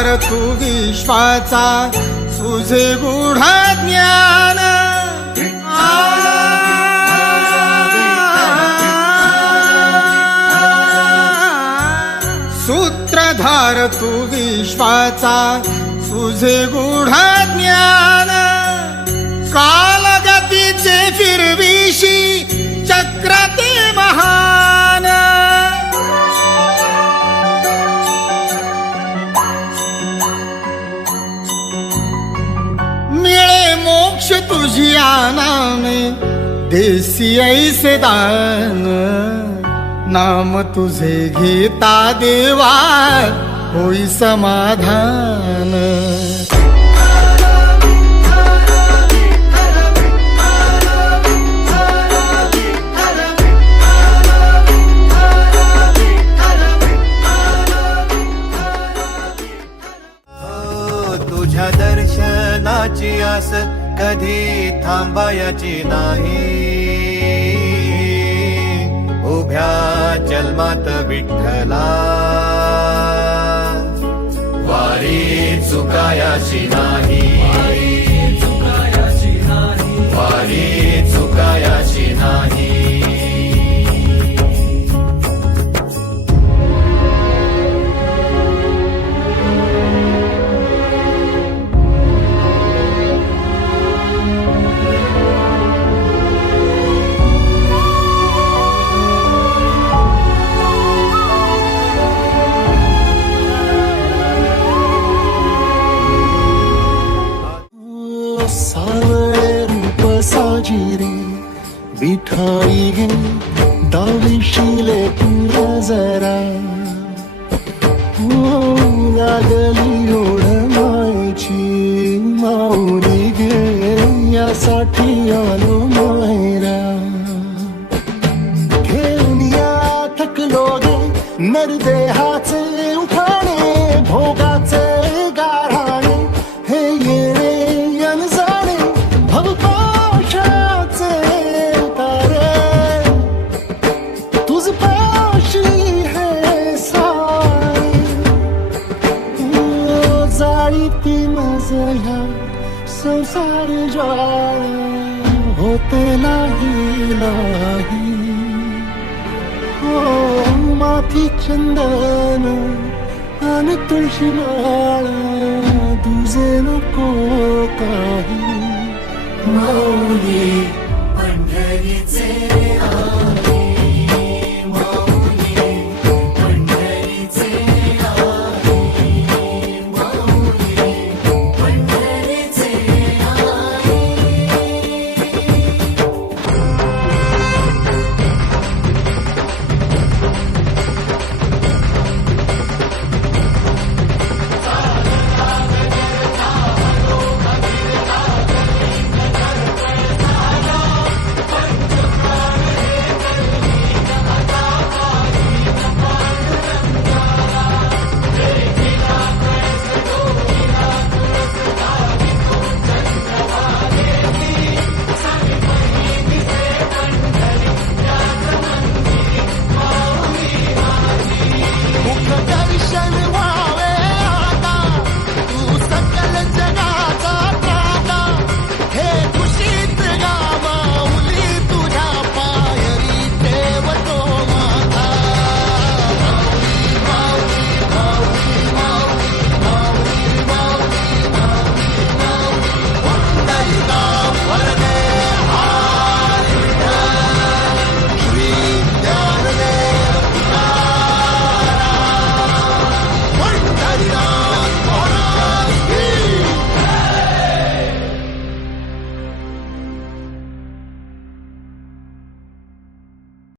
सूत्रधार तू विश्वाचा तुझे गूढ ज्ञान सूत्रधार तू विश्वाचा तुझे गूढ ज्ञान कालगतीचे फिरविशी चक्र ते महान मिळे मोक्ष तुझिया नामे देसी ऐसे दान नाम तुझे घेता देवा होई समाधान तुझ्या दर्शनाची आस कधी थांबायची नाही उभ्या जन्मात विठ्ठला वारी चुकायाची नाही वारी चुकायाची नाही सावळे रूप साजिरे विठाई गे डावीशिले पुरा जरा लागली ओढ मायची माऊली गे यासाठी आलो मायरा घेऊन या थकलो गे नरदेहाचे उठाणे भोगाचे गाराणे हे येणे ती माझ्या संसार ज्वाळ होते नाही नाही हो माथी चंदन आणि तुळशी माळ तुझे नको काही माऊली पंढरीचे